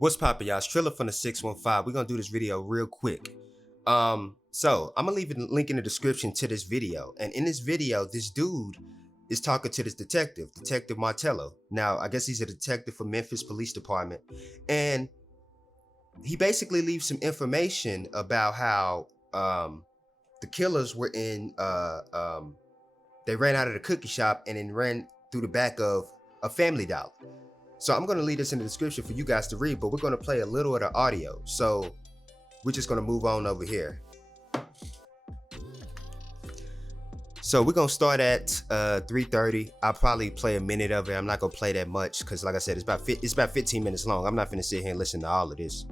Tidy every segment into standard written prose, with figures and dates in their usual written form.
What's poppin', y'all? It's Trilla from the 615. We're gonna do this video real quick. So I'm gonna leave a link in the description to this video. And in this video, this dude is talking to this Detective Martello. Now, I guess he's a detective for Memphis Police Department. And he basically leaves some information about how the killers were they ran out of the cookie shop and then ran through the back of a Family Dollar. So I'm going to leave this in the description for you guys to read, but we're going to play a little of the audio. So we're just going to move on over here. So we're going to start at 3:30. I'll probably play a minute of it. I'm not going to play that much because, like I said, it's about 15 minutes long. I'm not going to sit here and listen to all of this.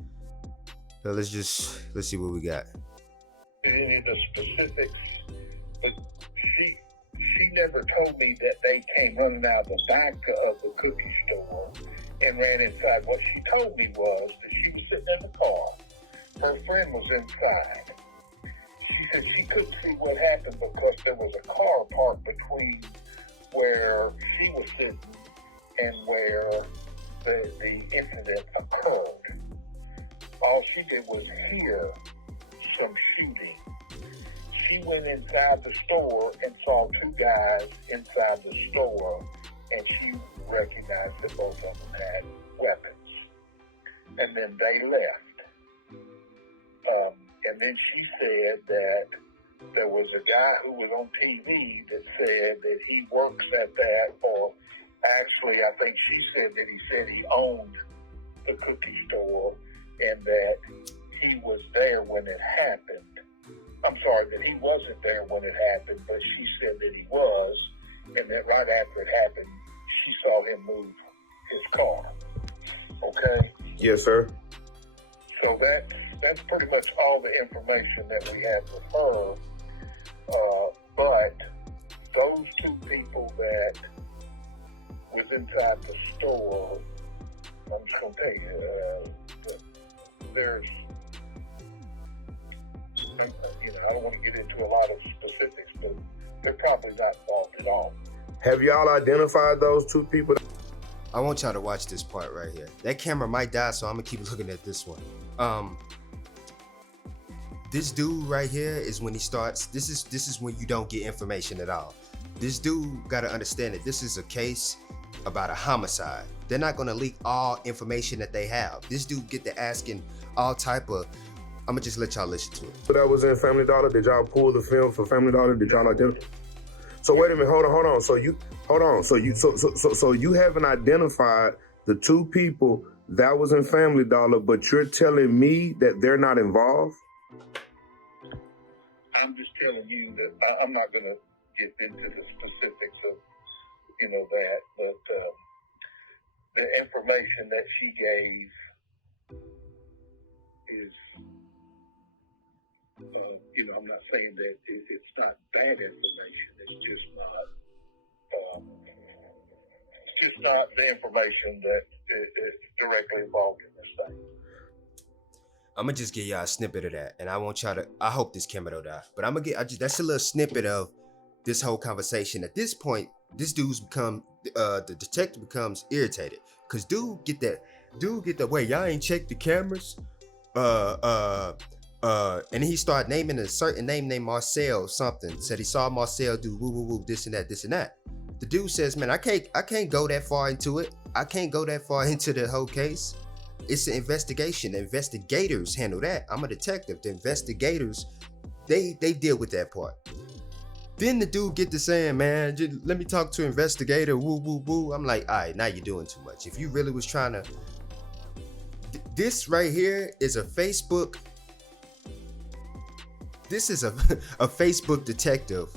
So let's see what we got. Any of the specifics, but she never told me that they came running out of the back of the cookie store and ran inside. What she told me was that she was sitting in the car. Her friend was inside. She said she couldn't see what happened because there was a car parked between where she was sitting and where the incident occurred. All she did was hear some shooting. She went inside the store and saw two guys inside the store, and she recognized that both of them had weapons. And then they left. And then she said that there was a guy who was on TV that said that he works at that, or actually I think she said that he owned the cookie store and that he was there when it happened. I'm sorry, that he wasn't there when it happened, but she said that he was, and that right after it happened, she saw him move his car. Okay? Yes, sir. So that's pretty much all the information that we have with her. But those two people that was inside the store, I'm just going to tell you, there's, I don't want to get into a lot of specifics, but they're probably not involved at all. Have y'all identified those two people? I want y'all to watch this part right here. That camera might die, so I'm gonna keep looking at this one. This dude right here is when he starts. This is when you don't get information at all. This dude gotta understand that this is a case about a homicide. They're not gonna leak all information that they have. This dude get to asking all type of. I'm gonna just let y'all listen to it. So that was in Family Dollar. Did y'all pull the film for Family Dollar? Did y'all identify? So wait a minute. Hold on. So you haven't identified the two people that was in Family Dollar, but you're telling me that they're not involved? I'm just telling you that I'm not gonna get into the specifics of that, but the information that she gave is. I'm not saying that it's not bad information. It's just not the information that is directly involved in this thing. I'm gonna just give y'all a snippet of that, and I want y'all to. I hope this camera don't die, but I'm gonna get. That's a little snippet of this whole conversation. At this point, this dude's become the detective becomes irritated because dude get that way. Y'all ain't checked the cameras. And he started naming a certain name named Marcel something. Said he saw Marcel do woo woo woo this and that. The dude says, man, I can't go that far into it. I can't go that far into the whole case. It's an investigation. The investigators handle that. I'm a detective. The investigators, they deal with that part. Then the dude get to saying, man, just let me talk to investigator. Woo woo woo. I'm like, all right, now you're doing too much. If you really was trying to, this right here is a Facebook. This is a Facebook detective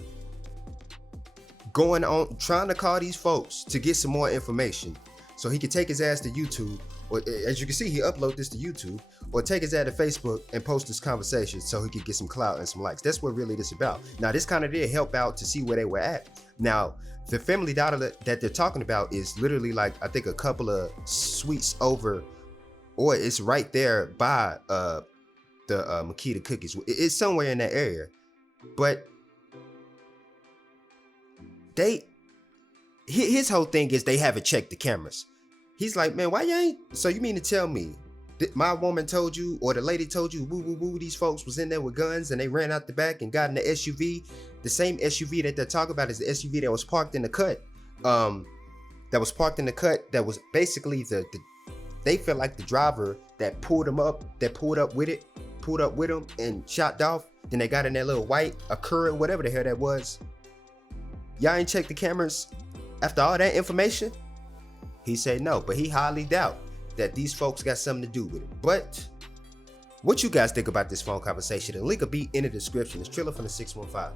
going on trying to call these folks to get some more information so he could take his ass to YouTube, or as you can see, he upload this to YouTube, or take his ass to Facebook and post this conversation so he could get some clout and some likes. That's what really this about. Now, this kind of did help out to see where they were at. Now, the Family Dollar that they're talking about is literally like, I think a couple of suites over, or it's right there by the Makita cookies. It's somewhere in that area, but his whole thing is they haven't checked the cameras. He's like, man, why you ain't? So you mean to tell me my woman told you, or the lady told you, woo woo woo, these folks was in there with guns and they ran out the back and got in the SUV. The same SUV that they're talking about is the SUV that was parked in the cut. That was parked in the cut. That was basically they felt like the driver that pulled him up, that pulled up with him and shot Dolph. Then they got in that little white Acura, whatever the hell that was. Y'all ain't checked the cameras after all that information? He said no, but he highly doubt that these folks got something to do with it. But what you guys think about this phone conversation? The link will be in the description. It's Trilla from the 615.